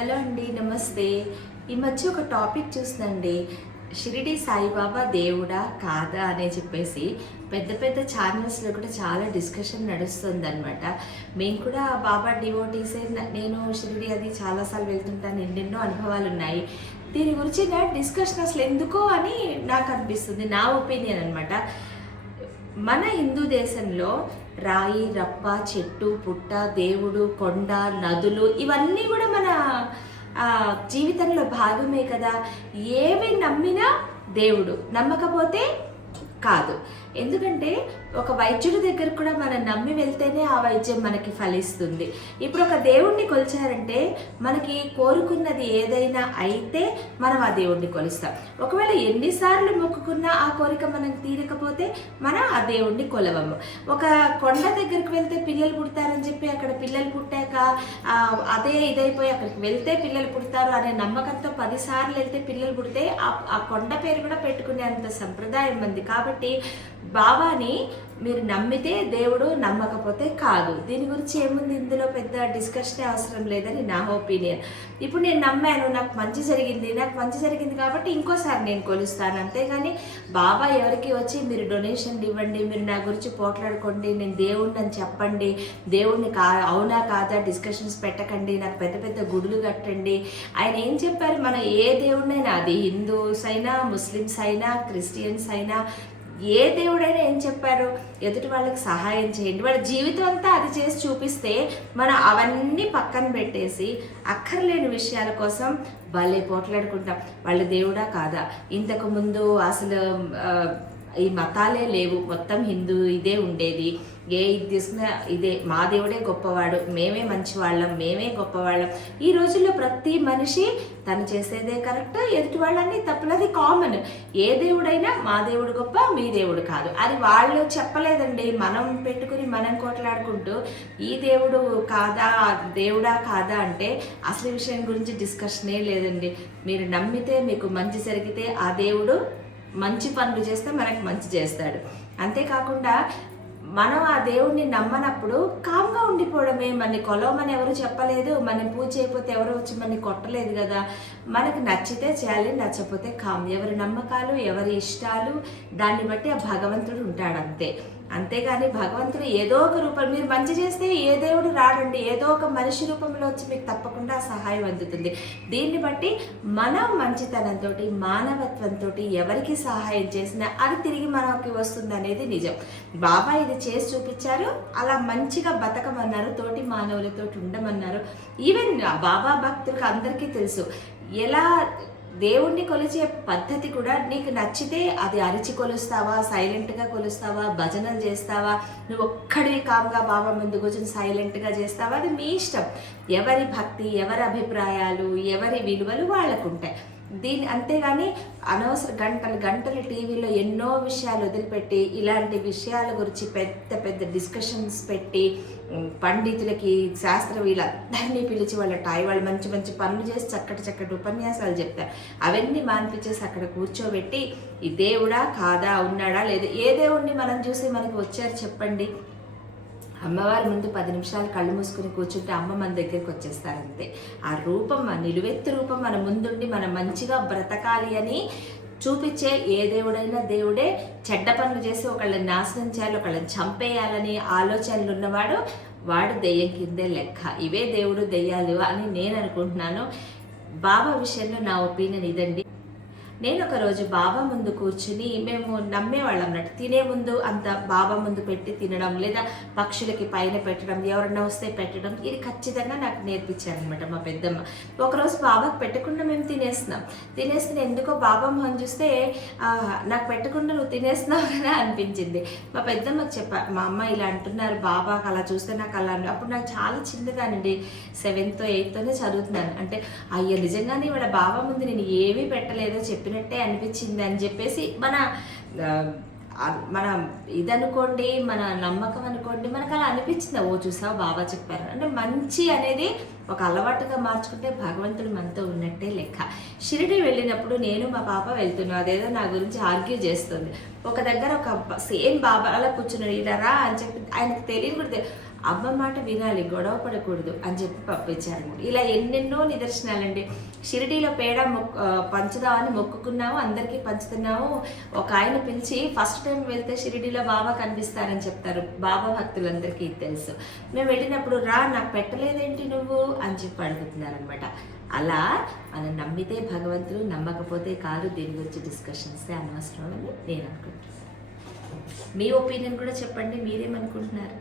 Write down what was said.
Hello అండి, నమస్తే. ఈ మధ్య ఒక టాపిక్ చూస్తుందండి, షిరిడి సాయిబాబా దేవుడా కాదా అని చెప్పేసి పెద్ద పెద్ద ఛానల్స్లో కూడా చాలా డిస్కషన్ నడుస్తుంది అనమాట. మేము కూడా బాబా డివోటీసే. నేను షిరిడి అది చాలాసార్లు వెళ్తుంటాను, ఎన్నెన్నో అనుభవాలు ఉన్నాయి. దీని గురించి డిస్కషన్ అసలు ఎందుకో అని నాకు అనిపిస్తుంది, నా ఒపీనియన్ అనమాట. మన హిందూ దేశంలో రాయి రప్ప, చెట్టు పుట్ట, దేవుడు, కొండ, నదులు ఇవన్నీ కూడా మన జీవితంలో భాగమే కదా. ఏవి నమ్మినా దేవుడు, నమ్మకపోతే కాదు. ఎందుకంటే ఒక వైద్యుడి దగ్గర కూడా మనం నమ్మి వెళ్తేనే ఆ వైద్యం మనకి ఫలిస్తుంది. ఇప్పుడు ఒక దేవుణ్ణి కొలిచారంటే మనకి కోరుకున్నది ఏదైనా అయితే మనం ఆ దేవుణ్ణి కొలుస్తాం. ఒకవేళ ఎన్నిసార్లు మొక్కుకున్నా ఆ కోరిక మనకు తీరకపోతే మనం ఆ దేవుణ్ణి కొలవము. ఒక కొండ దగ్గరికి వెళ్తే పిల్లలు పుడతారని చెప్పి అక్కడ పిల్లలు పుట్టాక అదే ఇదైపోయి అక్కడికి వెళ్తే పిల్లలు పుడతారు అనే నమ్మకంతో 10 సార్లు వెళ్తే పిల్లలు పుడితే ఆ కొండ పేరు కూడా పెట్టుకునే అంత సంప్రదాయం ఉంది. కాబట్టి బాబాని మీరు నమ్మితే దేవుడు, నమ్మకపోతే కాదు. దీని గురించి ఏముంది, ఇందులో పెద్ద డిస్కషన్ అవసరం లేదని నా ఒపీనియన్. ఇప్పుడు నేను నమ్మాను, నాకు మంచి జరిగింది కాబట్టి ఇంకోసారి నేను కొలుస్తాను. అంతేగాని బాబా ఎవరికి వచ్చి మీరు డొనేషన్లు ఇవ్వండి, మీరు నా గురించి పోట్లాడుకోండి, నేను దేవుడిని అని చెప్పండి, దేవుడిని అవునా కాదా డిస్కషన్స్ పెట్టకండి, నాకు పెద్ద పెద్ద గుడులు కట్టండి. ఆయన ఏం చెప్పారు, మన ఏ దేవుడినైనా, అది హిందూస్ అయినా, ముస్లిమ్స్ అయినా, క్రిస్టియన్స్ అయినా, ఏ దేవుడైనా ఏం చెప్పారు, ఎదుటి వాళ్ళకి సహాయం చేయండి. వాళ్ళ జీవితం అంతా అది చేసి చూపిస్తే మనం అవన్నీ పక్కన పెట్టేసి అక్కర్లేని విషయాల కోసం భలే పోట్లాడుకుంటాం. వాళ్ళ దేవుడా కాదా, ఇంతకుముందు అసలు ఈ మతాలే లేవు, మొత్తం హిందూ ఇదే ఉండేది, ఏ ఇది తీసుకున్నా ఇదే, మా దేవుడే గొప్పవాడు, మేమే మంచివాళ్ళం, మేమే గొప్పవాళ్ళం. ఈ రోజుల్లో ప్రతి మనిషి తను చేసేదే కరెక్ట్, ఎదుటి వాళ్ళని తప్పులది కామన్. ఏ దేవుడైనా మా దేవుడు గొప్ప, మీ దేవుడు కాదు అది వాళ్ళు చెప్పలేదండి. మనం పెట్టుకుని మనం కొట్లాడుకుంటూ ఈ దేవుడు కాదా, దేవుడా కాదా అంటే అసలు విషయం గురించి డిస్కషనే లేదండి. మీరు నమ్మితే మీకు మంచి జరిగితే ఆ దేవుడు మంచి పనులు చేస్తే మనకు మంచి చేస్తాడు. అంతేకాకుండా మనం ఆ దేవుడిని నమ్మనప్పుడు కామ్గా ఉండిపోవడమే. మనని కొలవమని ఎవరు చెప్పలేదు, మనం పూజ చేయకపోతే ఎవరు వచ్చి మనని కొట్టలేదు కదా. మనకు నచ్చితే చేయాలి, నచ్చకపోతే కామ్. ఎవరి నమ్మకాలు, ఎవరి ఇష్టాలు, దాన్ని బట్టి ఆ భగవంతుడు ఉంటాడు అంతే. అంతేగాని భగవంతుడు ఏదో ఒక రూపం, మీరు మంచి చేస్తే ఏ దేవుడు రాడండి, ఏదో ఒక మనిషి రూపంలో వచ్చి మీకు తప్పకుండా సహాయం అందుతుంది. దీన్ని బట్టి మనం మంచితనంతో, మానవత్వంతో ఎవరికి సహాయం చేసినా అది తిరిగి మనకి వస్తుంది అనేది నిజం. బాబా ఇది చేసి చూపించారు, అలా మంచిగా బతకమన్నారు, తోటి మానవులతో ఉండమన్నారు. ఈవెన్ బాబా భక్తులకు అందరికీ తెలుసు ఎలా దేవుణ్ణి కొలిచే పద్ధతి కూడా. నీకు నచ్చితే అది అరిచి కొలుస్తావా, సైలెంట్గా కొలుస్తావా, భజనలు చేస్తావా, నువ్వు ఒక్కడివి కామ్గా బాబా ముందు కూర్చొని సైలెంట్గా చేస్తావా, అది మీ ఇష్టం. ఎవరి భక్తి, ఎవరి అభిప్రాయాలు, ఎవరి విలువలు వాళ్ళకు ఉంటాయి. అంతేగాని అనవసర గంటలు టీవీలో ఎన్నో విషయాలు వదిలిపెట్టి ఇలాంటి విషయాల గురించి పెద్ద పెద్ద డిస్కషన్స్ పెట్టి పండితులకి, శాస్త్ర వీళ్ళందరినీ పిలిచి వాళ్ళు మంచి మంచి పనులు చేసి చక్కటి ఉపన్యాసాలు చెప్తారు. అవన్నీ మాన్పించేసి అక్కడ కూర్చోబెట్టి ఈ దేవుడా కాదా, ఉన్నాడా లేదా, ఏ దేవుడిని మనం చూసి మనకి వచ్చారు చెప్పండి. అమ్మవారి ముందు 10 నిమిషాలు కళ్ళు మూసుకుని కూర్చుంటే అమ్మ మన దగ్గరికి వచ్చేస్తారంతే. ఆ రూపం, ఆ నిలువెత్తు రూపం మన ముందుండి మనం మంచిగా బ్రతకాలి అని చూపించే ఏ దేవుడైనా దేవుడే. చెడ్డ పనులు చేసి ఒకళ్ళని నాశనం చేయాలి, ఒకళ్ళని చంపేయాలని ఆలోచనలు ఉన్నవాడు వాడు దెయ్యం కిందే లెక్క. ఇవే దేవుడు దెయ్యాలు అని నేను అనుకుంటున్నాను. బాబా విషయంలో నా ఒపీనియన్ ఇదండి. నేను ఒకరోజు బాబా ముందు కూర్చుని, మేము నమ్మేవాళ్ళం అన్నట్టు, తినే ముందు అంత బాబా ముందు పెట్టి తినడం, లేదా పక్షులకి పైన పెట్టడం, ఎవరన్నా వస్తే పెట్టడం, ఇది ఖచ్చితంగా నాకు నేర్పించారనమాట మా పెద్దమ్మ. ఒకరోజు బాబాకు పెట్టకుండా మేము తినేస్తున్నా ఎందుకో బాబా మొహం చూస్తే నాకు పెట్టకుండా నువ్వు తినేస్తున్నావు కదా అనిపించింది. మా పెద్దమ్మకి చెప్పా, మా అమ్మ ఇలా అంటున్నారు బాబాకు, అలా చూస్తే నాకు అలా అప్పుడు నాకు చాలా చిన్నదానండి, 7th 8th చదువుతున్నాను. అంటే అయ్యో నిజంగానే ఇవాళ బాబా ముందు నేను ఏమీ పెట్టలేదో చెప్పినట్టే అనిపించింది అని చెప్పేసి మన ఇదనుకోండి, మన నమ్మకం అనుకోండి, మనకు అలా అనిపించింది. ఓ చూసావు బాబా చెప్పారు అంటే మంచి అనేది ఒక అలవాటుగా మార్చుకుంటే భగవంతుడు మనతో ఉన్నట్టే లెక్క. షిరిడి వెళ్ళినప్పుడు నేను మా పాప వెళ్తున్నాను, అదేదో నా గురించి ఆర్గ్యూ చేస్తుంది. ఒక దగ్గర ఒక సేమ్ బాబా అలా కూర్చున్నాడు, ఇలా రా అని చెప్పి ఆయనకు తెలియదు కూడా అమ్మ మాట వినాలి, గొడవ పడకూడదు అని చెప్పి పంపించారు. ఇలా ఎన్నెన్నో నిదర్శనాలండి. షిరిడీలో పేడ పంచుదామని మొక్కుకున్నాము, అందరికీ పంచుతున్నాము. ఒక ఆయన పిలిచి ఫస్ట్ టైం వెళ్తే షిరిడీలో బాబా కనిపిస్తారని చెప్తారు, బాబా భక్తులందరికీ తెలుసు. మేము వెళ్ళినప్పుడు రా నాకు పెట్టలేదేంటి నువ్వు అని చెప్పి అడుగుతున్నారనమాట. అలా మనం నమ్మితే భగవంతుడు, నమ్మకపోతే కాదు. దీని గురించి డిస్కషన్స్ అనవసరం అని నేను అనుకుంటున్నాను. మీ ఒపీనియన్ కూడా చెప్పండి, మీరేమనుకుంటున్నారు?